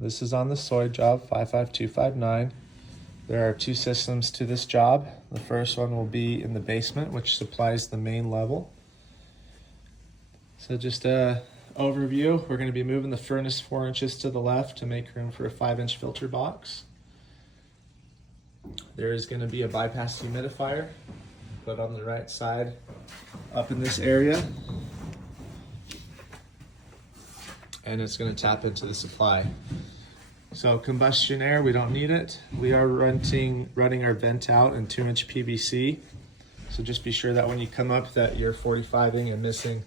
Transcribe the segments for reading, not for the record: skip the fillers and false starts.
This is on the Tsoi job 55259. There are two systems to this job. The first one will be in the basement, which supplies the main level. So just a overview, we're going to be moving the furnace 4 inches to the left to make room for a 5-inch filter box. There is going to be a bypass humidifier put on the right side up in this area, and it's going to tap into the supply. So combustion air, we don't need it. We are running our vent out in 2-inch PVC. So just be sure that when you come up that you're 45ing and missing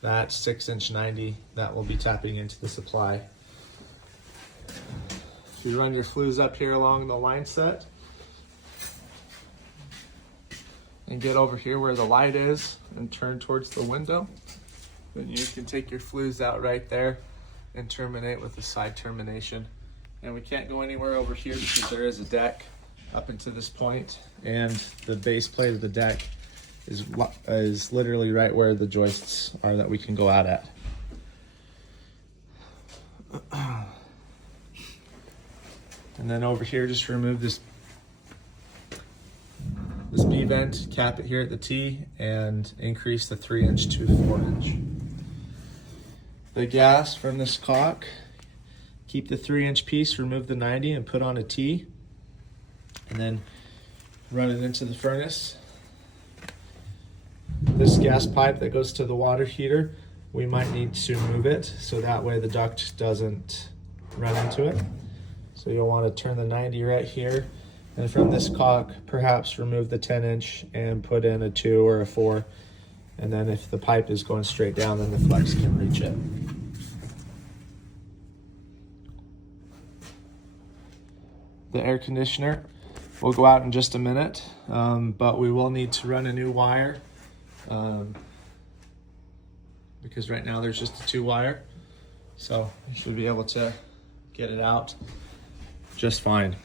that 6-inch 90, that will be tapping into the supply. If you run your flues up here along the line set and get over here where the light is and turn towards the window, then you can take your flues out right there and terminate with a side termination. And we can't go anywhere over here because there is a deck up into this point, and the base plate of the deck is literally right where the joists are that we can go out at. And then over here, just remove this B vent, cap it here at the T, and increase the 3-inch to 4-inch. The gas from this cock, keep the 3-inch piece, remove the 90 and put on a T, and then run it into the furnace. This gas pipe that goes to the water heater, we might need to move it so that way the duct doesn't run into it. So you'll want to turn the 90 right here, and from this cock perhaps remove the 10-inch and put in a 2 or a 4, and then if the pipe is going straight down, then the flex can reach it. The air conditioner will go out in just a minute, but we will need to run a new wire because right now there's just a 2-wire, so you should be able to get it out just fine.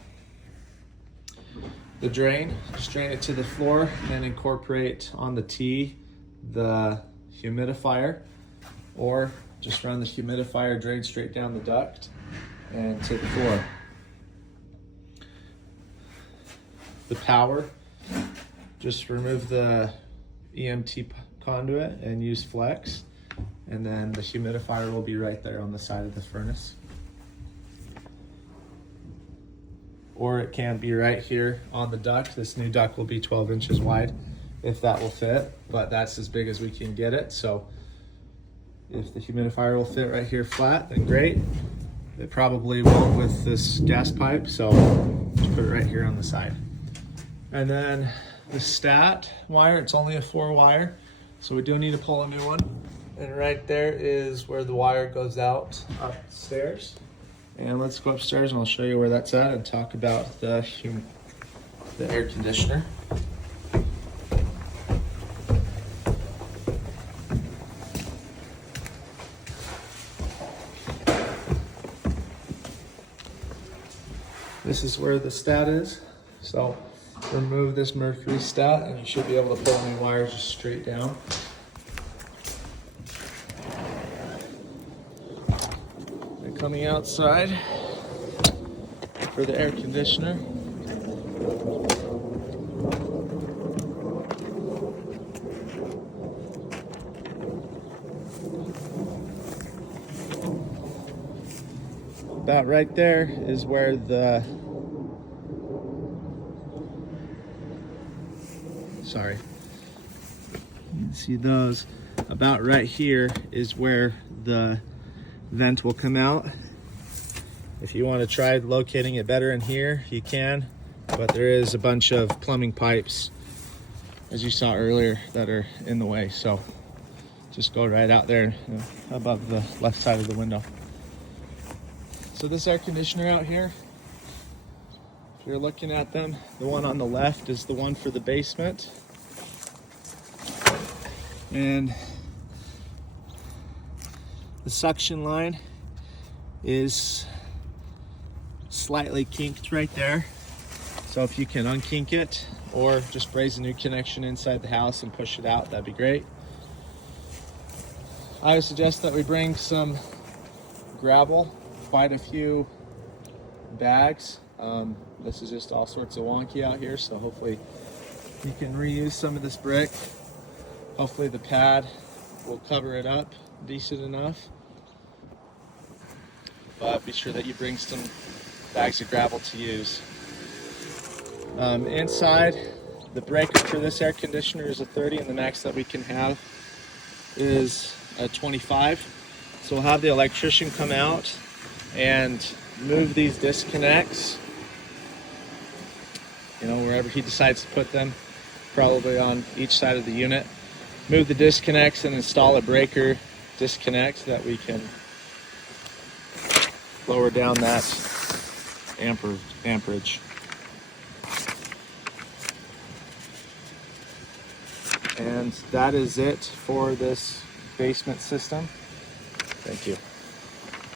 The drain, just drain it to the floor and incorporate on the T the humidifier, or just run the humidifier drain straight down the duct and to the floor. The power, just remove the EMT conduit and use flex, and then the humidifier will be right there on the side of the furnace. Or it can be right here on the duct. This new duct will be 12 inches wide if that will fit, but that's as big as we can get it. So if the humidifier will fit right here flat, then great. It probably won't with this gas pipe, so just put it right here on the side. And then the stat wire, it's only a 4-wire, so we do need to pull a new one. And right there is where the wire goes out upstairs. And let's go upstairs and I'll show you where that's at and talk about the air conditioner. This is where the stat is. So remove this mercury stat and you should be able to pull any wires just straight down. And coming outside for the air conditioner. About right there is where the sorry, you can see those. About right here is where the vent will come out. If you want to try locating it better in here, you can, but there is a bunch of plumbing pipes, as you saw earlier, that are in the way. So just go right out there above the left side of the window. So this air conditioner out here, if you're looking at them, the one on the left is the one for the basement. And the suction line is slightly kinked right there. So if you can unkink it or just braze a new connection inside the house and push it out, that'd be great. I would suggest that we bring some gravel quite a few bags. This is just all sorts of wonky out here, so hopefully you can reuse some of this brick. Hopefully the pad will cover it up decent enough. But be sure that you bring some bags of gravel to use. Inside, the breaker for this air conditioner is a 30, and the max that we can have is a 25. So we'll have the electrician come out and move these disconnects, wherever he decides to put them, probably on each side of the unit. Move the disconnects and install a breaker disconnect so that we can lower down that amperage. And that is it for this basement system. Thank you.